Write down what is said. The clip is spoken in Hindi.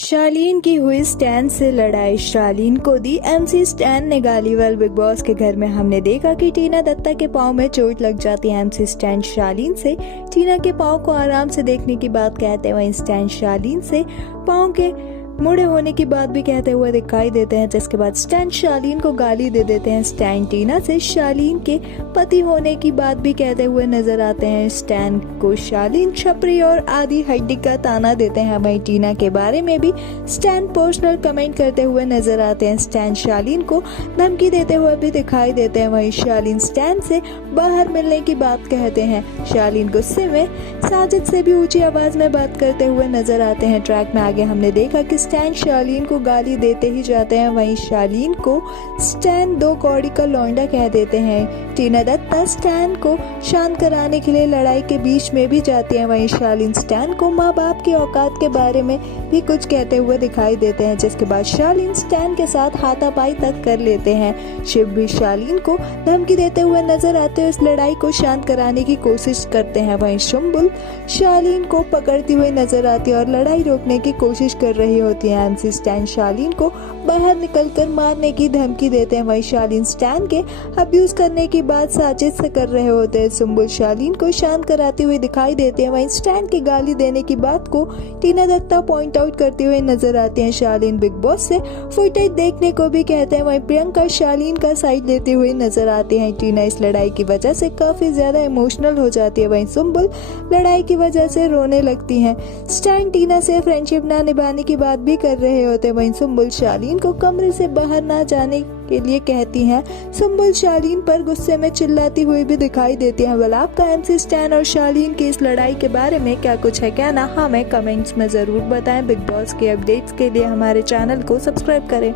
शालीन की हुई स्टैन से लड़ाई, शालीन को दी एमसी स्टैन ने गाली। वाल बिग बॉस के घर में हमने देखा कि टीना दत्ता के पाँव में चोट लग जाती है। एमसी स्टैन शालीन से टीना के पाँव को आराम से देखने की बात कहते हैं, वहीं स्टैन शालीन से पाँव के मुड़े होने की बात भी कहते हुए दिखाई देते हैं, जिसके बाद स्टैन शालीन को गाली दे देते हैं। स्टैन टीना से शालीन के पति होने की बात भी कहते हुए नजर आते हैं। स्टैन को शालीन छपरी और आधी हड्डी का ताना देते हैं। वहीं टीना के बारे में भी स्टैन पर्सनल कमेंट करते हुए नजर आते हैं। स्टैन शालीन को धमकी देते हुए भी दिखाई देते हैं। वहीं शालीन स्टैन से बाहर मिलने की बात कहते हैं। शालीन गुस्से में साजिद से भी ऊंची आवाज में बात करते हुए नजर आते हैं। ट्रैक में आगे हमने देखा कि स्टैन शालीन को गाली देते ही जाते हैं। वहीं शालीन को स्टैन दो कौड़ी का लौंडा कह देते हैं। टीना दत्ता स्टैन को शांत कराने के लिए लड़ाई के बीच में भी जाती है। वहीं शालीन स्टैन को माँ बाप की औकात के बारे में भी कुछ कहते हुए दिखाई देते हैं, जिसके बाद शालीन स्टैन के साथ हाथापाई तक कर लेते हैं। शिव भी शालीन को धमकी देते हुए नजर आते हुए इस लड़ाई को शांत कराने की कोशिश करते हैं। वहीं सुम्बुल शालीन को पकड़ती हुई नजर आती है और लड़ाई रोकने की कोशिश कर रही होती है। एमसी स्टैन शालीन को बाहर निकलकर मारने की धमकी देते हैं। वहीं शालीन स्टैन के अब्यूज करने की बात साजिद से कर रहे होते हैं। सुम्बुल शालीन को शांत कराती हुई दिखाई देते हैं। वहीं स्टैन की गाली देने की बात को टीना दत्ता पॉइंट आउट करते हुए नजर आते हैं। शालीन बिग बॉस से फुटेज देखने को भी कहते हैं। वहीं प्रियंका शालीन का साइड लेते हुए नजर आते हैं। टीना इस लड़ाई की वजह से काफी ज्यादा इमोशनल हो जाती है। वहीं सुम्बुल लड़ाई की वजह से रोने लगती हैं। स्टैन टीना से फ्रेंडशिप ना निभाने की बात भी कर रहे होते हैं। वहीं सुम्बुल शालीन को कमरे से बाहर ना जाने के लिए कहती हैं। सुम्बुल शालीन पर गुस्से में चिल्लाती हुई भी दिखाई देती है। वेल, आपका एमसी स्टैन और शालीन की इस लड़ाई के बारे में क्या कुछ है कहना, हमें कमेंट्स में जरूर बताएं। बिग बॉस के अपडेट्स के लिए हमारे चैनल को सब्सक्राइब करें।